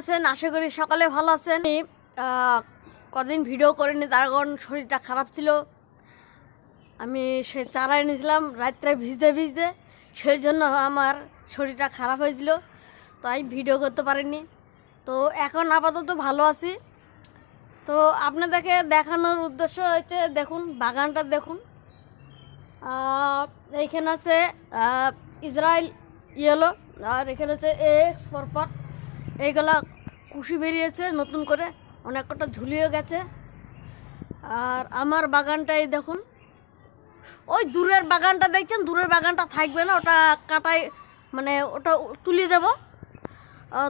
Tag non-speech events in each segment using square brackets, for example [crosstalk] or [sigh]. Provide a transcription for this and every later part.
আছেন? আশা করি সকালে ভালো আছেন। কদিন ভিডিও করিনি, তার কারণ শরীরটা খারাপ ছিল। আমি সে চারা এনেছিলাম, রাত্রে ভিজতে ভিজতে। সেই জন্য আমার শরীরটা খারাপ হয়েছিল, তাই ভিডিও করতে পারিনি। তো এখন আপাতত ভালো আছি। তো আপনাদেরকে দেখানোর উদ্দেশ্য হচ্ছে, দেখুন, বাগানটা দেখুন। এইখানে আছে ইসরায়েল ইয়েলো, আর এখানে আছে এক্স পরপর এইগুলা কুশি বেরিয়েছে, নতুন করে অনেক কটা ঝুলিয়ে গেছে। আর আমার বাগানটাই দেখুন। ওই দূরের বাগানটা দেখছেন? দূরের বাগানটা থাকবে না, ওটা কাটাই মানে ওটা তুলে যাব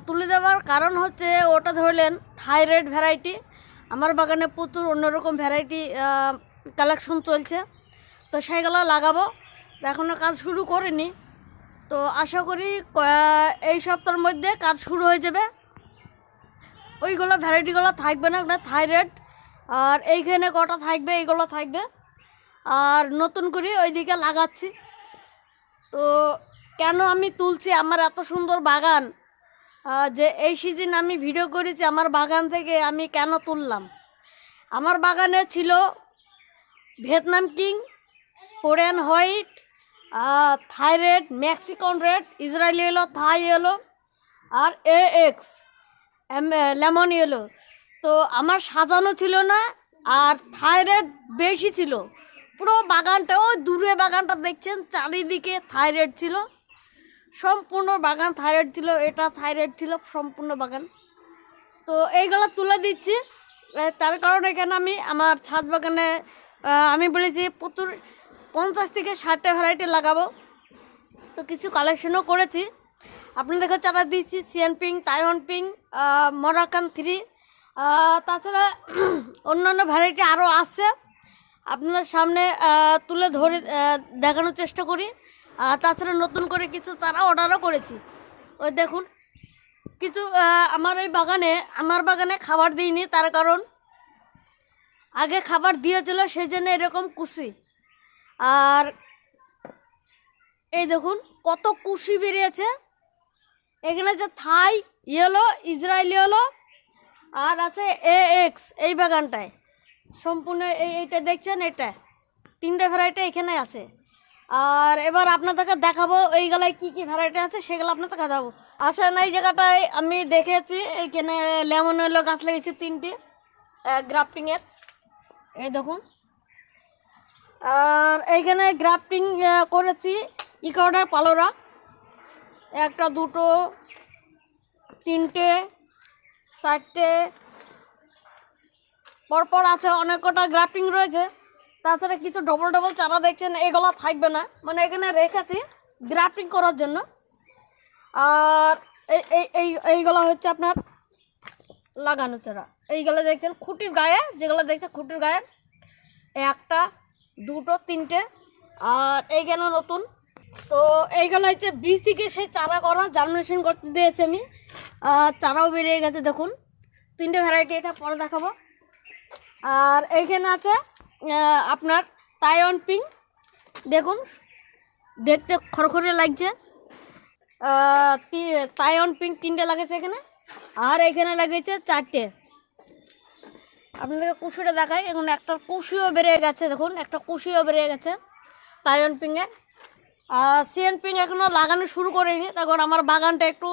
তুলে দেওয়ার কারণ হচ্ছে ওটা ধরলেন থাইরয়েড ভ্যারাইটি। আমার বাগানে প্রচুর অন্যরকম ভ্যারাইটি কালেকশন চলছে। তো সেইগুলো লাগাবো। এখনও কাজ শুরু করিনি। তো আশা করি এই সপ্তাহের মধ্যে কাজ শুরু হয়ে যাবে। ওইগুলো ভ্যারাইটিগুলো থাকবে না ওটা থাইরয়েড। আর এইখানে কটা থাকবে, এইগুলো থাকবে। আর নতুন করে ওইদিকে লাগাচ্ছি। তো কেন আমি তুলছি আমার এত সুন্দর বাগান? যে এই সিজন আমি ভিডিও করেছি, আমার বাগান থেকে আমি কেন তুললাম? আমার বাগানে ছিল Vietnam king, Korean white thai red Mexican red, Israeli yellow, Thai yellow, R A X lemon yellow তো আমার সাজানো ছিল না, আর থাইরয়েড বেশি ছিল। পুরো বাগানটা, ওই দূরে বাগানটা দেখছেন, চারিদিকে থাইরয়েড ছিল। সম্পূর্ণ বাগান থাইরয়েড ছিল, এটা থাইরয়েড ছিল, সম্পূর্ণ বাগান। তো এইগুলো তুলে দিচ্ছি তার কারণে এখানে আমি আমার ছাদ বাগানে আমি বলেছি প্রচুর পঞ্চাশ থেকে ষাটটা ভ্যারাইটি লাগাবো। তো কিছু কালেকশনও করেছি। আপনাদেরকে চারা দিয়েছি Sean pink Taiwan pink Moroccan three তাছাড়া [clears throat] অন্যান্য ভ্যারাইটি আরও আসছে আপনাদের সামনে তুলে ধরে দেখানোর চেষ্টা করি। তাছাড়া নতুন করে কিছু চারা অর্ডারও করেছি। ওই দেখুন, কিছু আমার এই বাগানে, আমার বাগানে খাবার দিইনি, তার কারণ আগে খাবার দিয়েছিল সেই জন্য এরকম কুশি। আর এই দেখুন, কত কুশি বেরিয়েছে। এখানে যে থাই ইয়েলো, ইসরায়েল ইয়েলো, আর আছে এ এক্স এই বাগানটায়। সম্পূর্ণ এই এইটা দেখছেন, এটা। তিনটে ভ্যারাইটি এখানে আছে। আর এবার আপনাদেরকে দেখাবো, এই এইগুলায় কী কী ভ্যারাইটি আছে, সেগুলো আপনাদেরকে দেখাবো। না এই জায়গাটায় আমি দেখেছি এইখানে লেমন এলো গাছ লেগেছে তিনটে গ্রাফটিংয়ের এই দেখুন। আর এইখানে গ্রাফটিং করেছি। ইকোডার পালোরা। একটা, দুটো, তিনটে, চারটে। পরপর আছে অনেক কটা গ্রাফটিং রয়েছে। তাছাড়া কিছু ডবল ডবল চারা দেখছেন, এগুলো থাকবে না। মানে এখানে রেখেছি গ্রাফটিং করার জন্য। আর এই এই এই, এইগুলো হচ্ছে আপনার লাগানো চারা। এইগুলো দেখছেন খুঁটির গায়ে, যেগুলো দেখছেন খুঁটির গায়ে। একটা দুটো, তিনটে। আর এইখানে নতুন। তো এইগুলো হচ্ছে বীজ থেকে সেই চারা করা জার্মিনেশন করতে দিয়েছি আমি। চারাও বেরিয়ে গেছে, দেখুন। তিনটে ভ্যারাইটি এটা পরে দেখাবো। আর এইখানে আছে আপনার তাইওয়ান পিং দেখুন, দেখতে খড়খড়ে লাগছে। তাইওয়ান পিং তিনটে লাগেছে এখানে। আর এখানে লাগিয়েছে চারটে। আপনাদেরকে কুশিটা দেখাই। এখন একটা কুশিও বেড়ে গেছে, দেখুন, একটা কুশিও বেড়ে গেছে তাইওয়ান পিংয়ে সিএন পিং এখনও লাগানো শুরু করিনি। তখন আমার বাগানটা একটু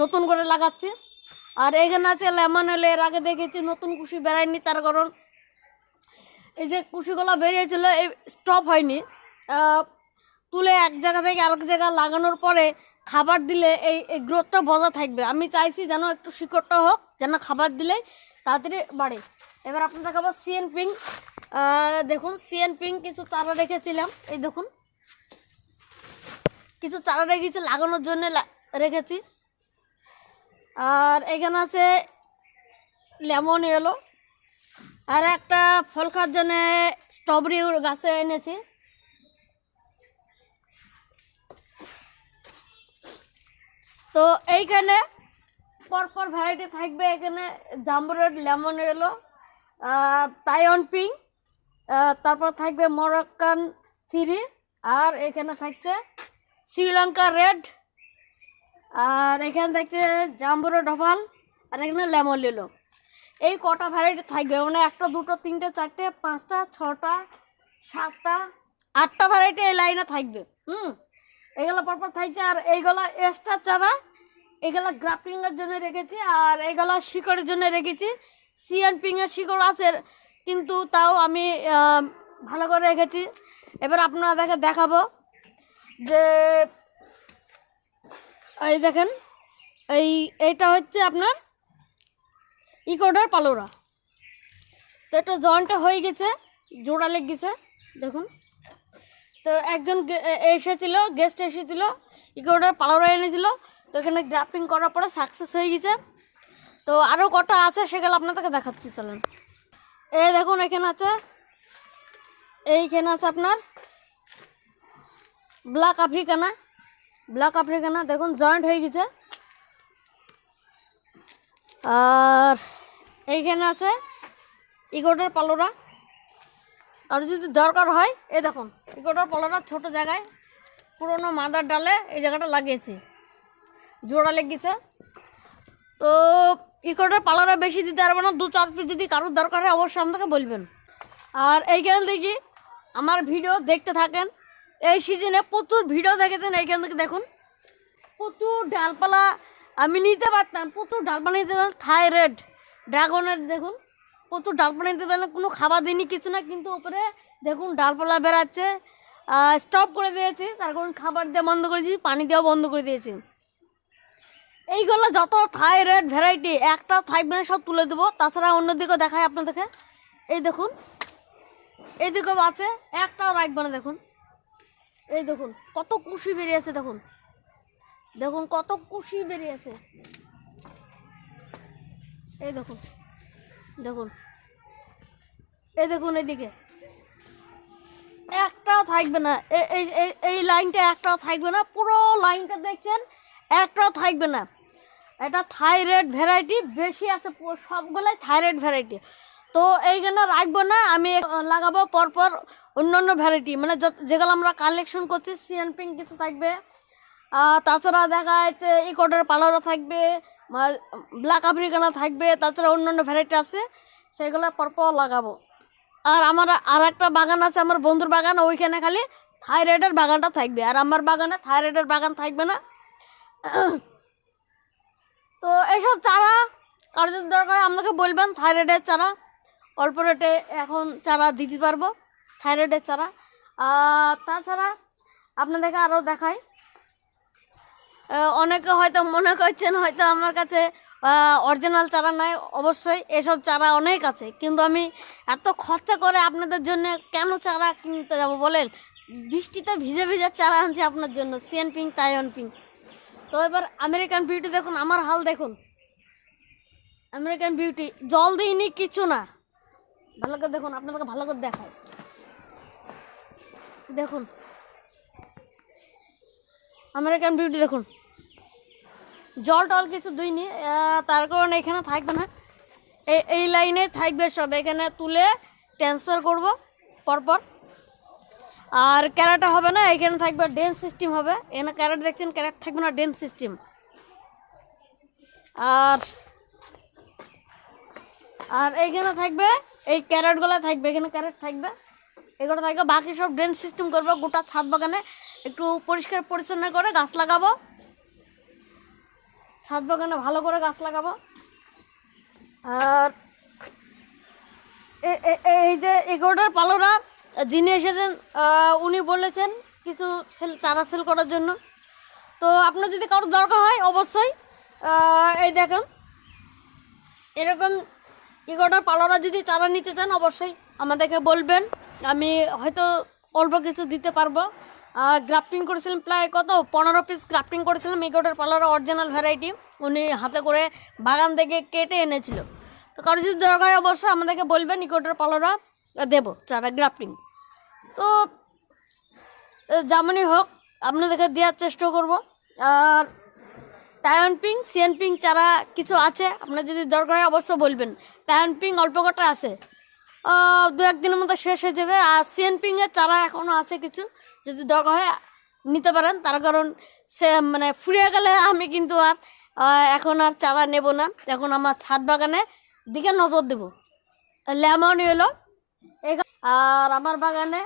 নতুন করে লাগাচ্ছি। আর এখানে আছে লেমন এলে, এর আগে দেখেছি নতুন কুশি বেড়ায়নি তার কারণ এই যে কুশিগুলো বেরিয়েছিল, এই স্টপ হয়নি। তুলে এক জায়গা থেকে আরেক জায়গা লাগানোর পরে খাবার দিলে এই গ্রোথটা বজায় থাকবে। আমি চাইছি যেন একটু শিকড়টা হোক, যেন খাবার দিলে তাড়াতাড়ি বাড়ে। এবার আপনাদের খাবার সিএন পিং দেখুন সিএন পিং কিছু চারা রেখেছিলাম। এই দেখুন, কিছু চারা রেখেছি, লাগানোর জন্য রেখেছি। আর এখানে আছে লেমন এলো। আর একটা ফল খাওয়ার জন্য স্ট্রবেরি গাছে এনেছি। তো এইখানে পরপর ভ্যারাইটি থাকবে। এখানে জাম্বুরেড লেমন এলো তাইওয়ান পিং তারপর থাকবে মরক্কান থ্রি, আর এখানে থাকছে শ্রীলঙ্কা রেড, আর এখানে দেখছে জাম্বুরো ডফাল আর এখানে লেমন লিলো এই কটা ভ্যারাইটি থাকবে। মানে একটা, দুটো, তিনটে, চারটে, পাঁচটা, ছটা, সাতটা, আটটা ভ্যারাইটি এই লাইনে থাকবে। হুম? এগুলো পরপর থাকছে, আর এইগুলো এক্সট্রা চারা এগুলো গ্রাফটিংয়ের জন্য রেখেছি আর এগুলো শিকড়ের জন্য রেখেছি। সিএন পিংয়ের শিকড় আছে, কিন্তু তাও আমি ভালো করে রেখেছি। এবার আপনাদেরকে দেখাবো যে, এই দেখেন, এই, এইটা হচ্ছে আপনার ইকোডার পালোরা। তো এটা জয়েন্টটা হয়ে গেছে, জোড়া লেগ গেছে, দেখুন। তো একজন এসেছিল গেস্ট এসেছিল, ইকোডার পালোরা এনেছিল। তো এখানে গ্রাফটিং করার পরে সাকসেস হয়ে গেছে। তো আরও কটা আছে সেগুলো আপনাদেরকে দেখাচ্ছি, চলেন। এই দেখুন, এখানে আছে। এইখানে আছে আপনার ব্ল্যাক আফ্রিকানা ব্ল্যাক আফ্রিকানা দেখুন জয়েন্ট হয়ে গেছে। আর এইখানে আছে ইগোটার পালোরা। আর যদি দরকার হয়, এই দেখুন, ইগোটার পালোরা ছোট জায়গায়, পুরোনো মাদার ডালে এই জায়গাটা লাগিয়েছি। জোড়া লেগেছে। তো ইকোটার পালোরা বেশি দিতে পারব না, দু চার পিস যদি কারোর দরকার হয় অবশ্যই আমাকে বলবেন। আর এইখান থেকে আমার ভিডিও দেখতে থাকেন, এই সিজনে প্রচুর ভিডিও দেখেছেন, এইখান থেকে দেখুন। প্রচুর ডালপালা আমি নিতে পারতাম, প্রচুর ডালপালা নিতে পারলাম থাইরয়েড, ড্রাগনের দেখুন, প্রচুর ডালপালা নিতে পারলাম, কোনো খাবার দিইনি, কিছু না, কিন্তু উপরে দেখুন ডালপালা বেরাচ্ছে স্টপ করে দিয়েছি, তার কারণ খাবার দেওয়া বন্ধ করেছি, পানি দেওয়া বন্ধ করে দিয়েছি। এইগুলো যত থাইরয়েড ভ্যারাইটি, একটা না সব তুলে দেবো। তাছাড়া অন্যদিকেও দেখায় আপনাদেরকে। এই দেখুন, এইদিকেও আছে, একটাও রাখবে না, দেখুন। এই দেখুন, কত কুশি বেরিয়েছে, দেখুন। দেখুন, কত কুশি বেরিয়েছে। এই দেখুন দেখুন। এই দেখুন এদিকে একটাও থাকবে না এই লাইনটা একটাও থাকবে না, পুরো লাইনটা দেখছেন, একটাও থাকবে না। এটা থাইরয়েড ভ্যারাইটি, বেশি আছে সবগুলাই থাইরয়েড ভ্যারাইটি। তো এইখানে রাখব না, আমি লাগাবো, পরপর অন্য অন্য ভ্যারাইটি। মানে যেগুলো আমরা কালেকশন করছি সিএন পিঙ্ক কিছু থাকবে। তাছাড়া দেখা যাচ্ছে ইকোডের পালোরা থাকবে ব্ল্যাক আফ্রিকানা থাকবে, তাছাড়া অন্য অন্য ভ্যারাইটি আছে, সেগুলো পরপর লাগাবো। আর আমার আর একটা বাগান আছে, আমার বন্ধুর বাগান, ওইখানে খালি থাইরয়েডের বাগানটা থাকবে। আর আমার বাগানে থাইরয়েডের বাগান থাকবে না। তো এইসব চারা কারও যদি দরকার আমাকে বলবেন, থাইরয়েডের চারা। অল্প রেটে এখন চারা দিতে পারব, থাইরয়েডের চারা। তাছাড়া আপনাদেরকে আরও দেখায় অনেকে হয়তো মনে করছেন, হয়তো আমার কাছে অরিজিনাল চারা নাই। অবশ্যই এসব চারা অনেক আছে, কিন্তু আমি এত খরচা করে আপনাদের জন্য কেন চারা কিনতে যাব বলেন? বৃষ্টিতে ভিজে ভিজে চারা আনছি আপনার জন্য সিএন পিঙ্ক টাইওয়ান পিঙ্ক তো এবার আমেরিকান বিউটি দেখুন, আমার হাল দেখুন। আমেরিকান বিউটি জল দিইনি, কিছু না। ভালো করে দেখুন, আপনাদেরকে ভালো করে দেখায় দেখুন। আমেরিকান বিউটি দেখুন। জল টল কিছু দুইনি তার কারণে এখানে থাকবে না। এই লাইনে থাকবে সব। এখানে তুলে ট্রান্সফার করব, পরপর। আর ক্যারেটটা হবে না, এখানে থাকবে ডেন্স সিস্টেম হবে। এখানে ক্যারেট দেখছেন, ক্যারেট থাকবে না, ডেন্স সিস্টেম। আর আর এইখানে থাকবে, এই ক্যারেটগুলো থাকবে, এখানে ক্যারেট থাকবে। এগুলো থাকবে, বাকি সব ড্রেন সিস্টেম করব, গোটা ছাদ বাগানে। একটু পরিষ্কার পরিচ্ছন্ন করে গাছ লাগাবো। ছাদ বাগানে ভালো করে গাছ লাগাবো। আর এই যে এগারোটার পালোরা যিনি এসেছেন উনি বলেছেন কিছু সেল চারা সেল করার জন্য। তো আপনার যদি কারোর দরকার হয়, অবশ্যই এই দেখেন, এরকম এগারোটার পালোরা যদি চারা নিতে চান, অবশ্যই আমাদেরকে বলবেন। আমি হয়তো অল্প কিছু দিতে পারব। গ্রাফটিং করেছিলাম প্রায় কত? পনেরো পিস গ্রাফটিং করেছিলাম এগারোটার পালোরা অরিজিনাল ভ্যারাইটি উনি হাতে করে বাগান থেকে কেটে এনেছিল। তো কারও যদি দরকার হয়, অবশ্যই আমাদেরকে বলবেন ইকোটার পালোরা দেবো, চারা গ্রাফটিং তো যেমনই হোক, আপনাদেরকে দেওয়ার চেষ্টা করব। আর টায়ন পিং সিএন পিং চারা কিছু আছে? আপনার যদি দরকার হয়, অবশ্যই বলবেন। টায়ন পিং অল্প কটা আছে। দু একদিনের মধ্যে শেষ হয়ে যাবে। আর সিএন পিংয়ের চারা এখনও আছে কিছু। যদি দরকার হয়, নিতে পারেন। তার কারণ সে মানে ফুরিয়ে গেলে আমি কিন্তু আর এখন আর চারা নেব না। এখন আমার ছাদ বাগানে দিকে নজর দেব। লেমন এলো আর আমার বাগানে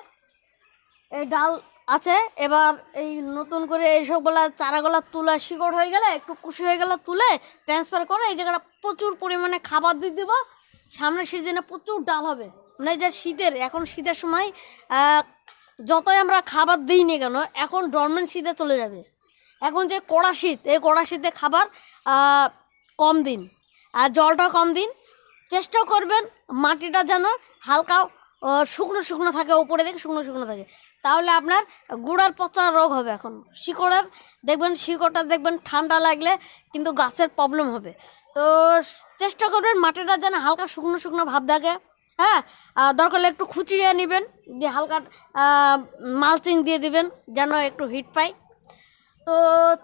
ডাল আছে, এবার এই নতুন করে এইসবগুলা চারাগুলা তুলে শিকড় হয়ে গেলে, একটু কুশি হয়ে গেলে তুলে ট্রান্সফার করে এই জায়গাটা প্রচুর পরিমাণে খাবার দিয়ে দেবো। সামনের সিজনে প্রচুর ডাল হবে। মানে যে শীতের, এখন শীতের সময় যতই আমরা খাবার দিই না কেন, এখন ডরমেন্ট শীতে চলে যাবে। এখন যে কড়া শীত, এই কড়া শীতে খাবার কম দিন। আর জলটা কম দিন। চেষ্টা করবেন মাটিটা যেন হালকা শুকনো শুকনো থাকে উপরে দিকে শুকনো শুকনো থাকে। তাহলে আপনার গুড়ার পচা রোগ হবে এখন। শিকড়ের, দেখবেন শিকড়টা দেখবেন ঠান্ডা লাগলে কিন্তু গাছের প্রবলেম হবে। তো চেষ্টা করবেন মাটিটা যেন হালকা শুকনো শুকনো ভাব থাকে হ্যাঁ? দরকার হলে একটু খুচিয়ে নেবেন, দিয়ে হালকা মালচিং দিয়ে দিবেন, যেন একটু হিট পায়। তো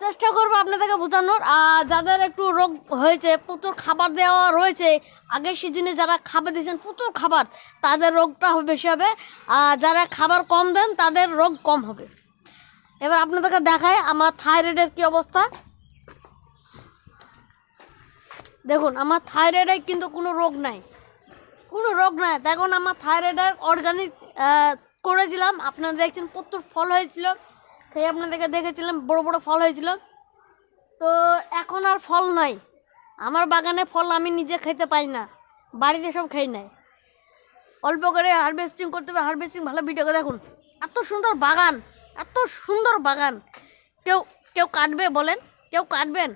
চেষ্টা করব আপনাদেরকে বোঝানোর। আর যাদের একটু রোগ হয়েছে, প্রচুর খাবার দেওয়া রয়েছে, আগের সিজনে যারা খাবার দিয়েছেন, প্রচুর খাবার, তাদের রোগটা বেশি হবে। আর যারা খাবার কম দেন, তাদের রোগ কম হবে। এবার আপনাদেরকে দেখায় আমার থাইরয়েডের কি অবস্থা। দেখুন, আমার থাইরয়েডে কিন্তু কোনো রোগ নাই। কোনো রোগ নাই। দেখুন, আমার থাইরয়েডের অর্গানিক করেছিলাম। আপনারা দেখছেন, প্রচুর ফল হয়েছিল। খেয়ে আপনাদেরকে দেখেছিলাম, বড় বড় ফল হয়েছিল। তো এখন আর ফল নাই। আমার বাগানে ফল আমি নিজে খেতে পাই না। বাড়িতে সব খাই নাই অল্প করে হারভেস্টিং করতে হবে হারভেস্টিং ভালো ভিডিও দেখুন। এত সুন্দর বাগান, এত সুন্দর বাগান। কেউ কেউ কাটবে বলেন, কেউ কাটবেন।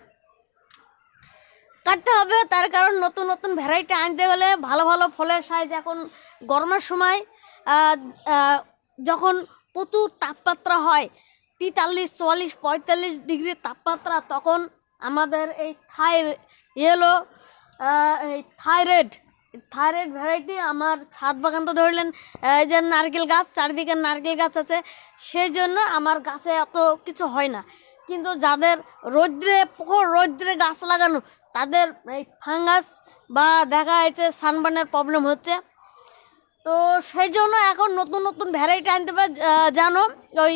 কাটতে হবে, তার কারণ নতুন নতুন ভ্যারাইটি আনতে গেলে ভালো ভালো ফলের সাইজ এখন গরমের সময় যখন প্রচুর তাপমাত্রা হয় তেতাল্লিশ, চুয়াল্লিশ, পঁয়তাল্লিশ ডিগ্রি তাপমাত্রা তখন আমাদের এই থাই, ইয়েলো এই থাইরয়েড থাইরয়েড ভ্যারাইটি আমার ছাদ বাগান তো ধরলেন এই যে নারকেল গাছ, চারিদিকে নারকেল গাছ আছে, সেই জন্য আমার গাছে এত কিছু হয় না। কিন্তু যাদের রৌদ্রে, পুকুর রৌদ্রে গাছ লাগানো, তাদের এই ফাঙ্গাস বা দেখা যাচ্ছে সানবার্নের প্রবলেম হচ্ছে। তো সেই জন্য এখন নতুন নতুন ভ্যারাইটি আনতে পারে যেন ওই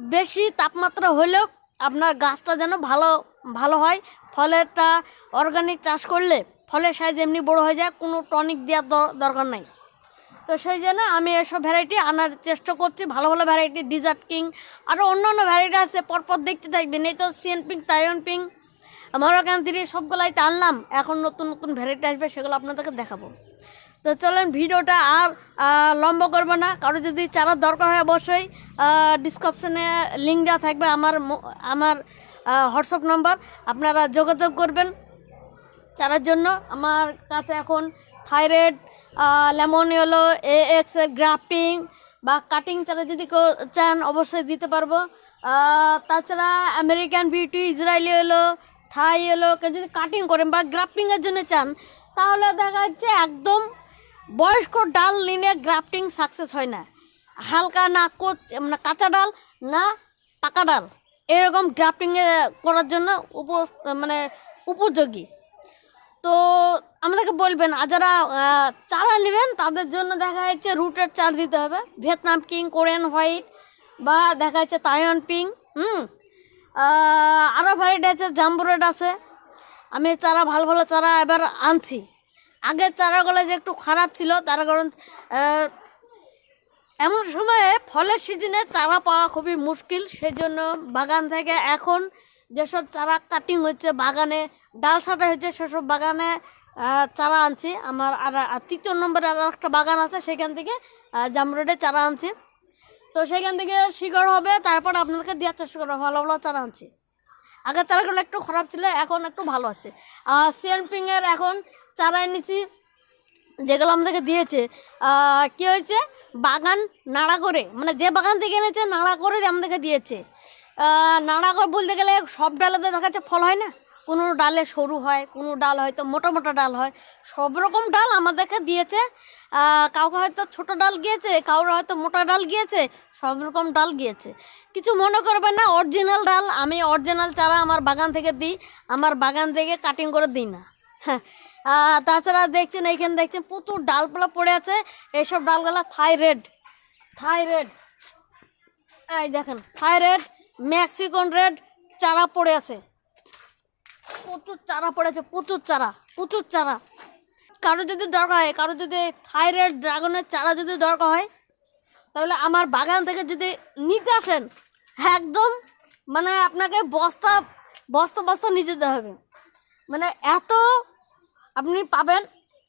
বেশি তাপমাত্রা হলেও আপনার গাছটা যেন ভালো ভালো হয়। ফলেরটা অর্গানিক চাষ করলে ফলের সাইজ এমনি বড় হয়ে যায়, কোনো টনিক দেওয়ার দর- দরকার নাই। তো সেই জন্য আমি এসব ভ্যারাইটি আনার চেষ্টা করছি, ভালো ভালো ভ্যারাইটি ডিজার্ট কিং আরও অন্য অন্য ভ্যারাইটি আছে, পরপর দেখতে থাকবেন। এই তো CN pink Taiwan pink Moroccan three সবগুলাই তো আনলাম। এখন নতুন নতুন ভ্যারাইটি আসবে, সেগুলো আপনাদেরকে দেখাবো। তো চলেন ভিডিওটা আর লম্বা করব না। কারও যদি চারার দরকার হয় অবশ্যই ডিসক্রিপশনে লিঙ্ক দেওয়া থাকবে আমার আমার হোয়াটসঅ্যাপ নম্বর আপনারা যোগাযোগ করবেন চারার জন্য। আমার কাছে এখন thyroid lemon yellow A X grafting বা কাটিং চারা যদি কেউ চান অবশ্যই দিতে পারব। তাছাড়া American beauty Israeli yellow Thai এলো কেউ যদি কাটিং করেন বা গ্রাফটিংয়ের জন্য চান, তাহলে দেখা যাচ্ছে একদম বয়স্ক ডাল নিলে গ্রাফটিং সাকসেস হয় না। হালকা না মানে কাঁচা ডাল না পাকা ডাল। এরকম গ্রাফটিংয়ে করার জন্য উপ মানে উপযোগী। তো আমাদেরকে বলবেন, আর যারা চারা নেবেন, তাদের জন্য দেখা যাচ্ছে রুটের চার দিতে হবে। ভিয়েতনাম কিং, কোরিয়ান হোয়াইট, বা দেখা যাচ্ছে তায়ন পিং, হুম? আরও ভ্যারাইটি আছে জাম্বুরেড আছে। আমি চারা, ভালো ভালো চারা এবার আনছি। আগের চারাগুলো যে একটু খারাপ ছিল, তার কারণ এমন সময়ে ফলের সিজনে চারা পাওয়া খুবই মুশকিল। সেজন্য বাগান থেকে এখন যেসব চারা কাটিং হচ্ছে, বাগানে ডাল ছাটা হচ্ছে, সেসব বাগানে চারা আনছি। আমার আর আর তৃতীয় নম্বরে আর একটা বাগান আছে, সেখান থেকে জামরোডে চারা আনছি। তো সেখান থেকে শিকড় হবে, তারপর আপনাদেরকে দেওয়ার চেষ্টা করব, ভালো ভালো চারা আনছি। আগের চারাগুলো একটু খারাপ ছিল, এখন একটু ভালো আছে। আর সিএনপিংয়ের এখন চারা এনেছি, যেগুলো আমাদেরকে দিয়েছে। কি হয়েছে? বাগান নাড়া করে মানে যে বাগান থেকে এনেছে, নাড়া করে আমাদেরকে দিয়েছে। নাড়া করে বলতে গেলে সব ডালেতে দেখা যাচ্ছে ফল হয় না। কোনো ডালে সরু হয়, কোনো ডাল হয়তো মোটা মোটা ডাল হয়। সব রকম ডাল আমাদেরকে দিয়েছে। কাউকে হয়তো ছোট ডাল গিয়েছে কারোর হয়তো মোটা ডাল গিয়েছে, সব রকম ডাল গিয়েছে। কিছু মনে করবেন না অরিজিনাল ডাল, আমি অরিজিনাল চারা আমার বাগান থেকে দিই, আমার বাগান থেকে কাটিং করে দিই না। হ্যাঁ তাছাড়া দেখছেন, এইখানে দেখছেন প্রচুর ডালপালা পড়ে আছে। এইসব ডালগুলা থাইরয়েড থাইরয়েড এই দেখেন থাইরয়েড ম্যাক্সিকন রেড চারা পড়ে আছে। প্রচুর চারা পড়েছে প্রচুর চারা প্রচুর চারা। কারও যদি দরকার হয়, কারও যদি থাইরয়েড ড্রাগনের চারা যদি দরকার হয়, তাহলে আমার বাগান থেকে যদি নিতে আসেন, একদম মানে আপনাকে বস্তা বস্তা বস্তা নিয়ে যেতে হবে। মানে এত আপনি পাবেন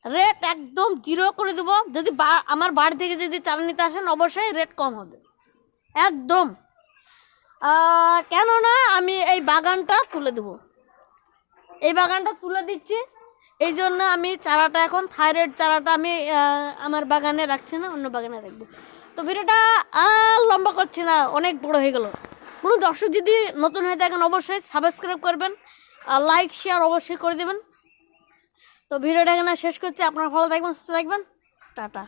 রেট একদম জিরো করে দেবো। যদি আমার বাড়ি থেকে যদি চারা নিতে আসেন, অবশ্যই রেট কম হবে। একদম। কেননা আমি এই বাগানটা তুলে দেবো। এই বাগানটা তুলে দিচ্ছি। এই জন্য আমি চারাটা এখন থাইরয়েড চারাটা আমি আমার বাগানে রাখছি না, অন্য বাগানে রাখব। তো ভিডিওটা আর লম্বা করছি না, অনেক বড় হয়ে গেল। কোনো দর্শক যদি নতুন হয়ে থাকেন, অবশ্যই সাবস্ক্রাইব করবেন। আর লাইক শেয়ার অবশ্যই করে দেবেন। তো ভিডিওটা এখানে শেষ করছি। আপনারা ভালো থাকবেন সুস্থ থাকবেন। টাটা।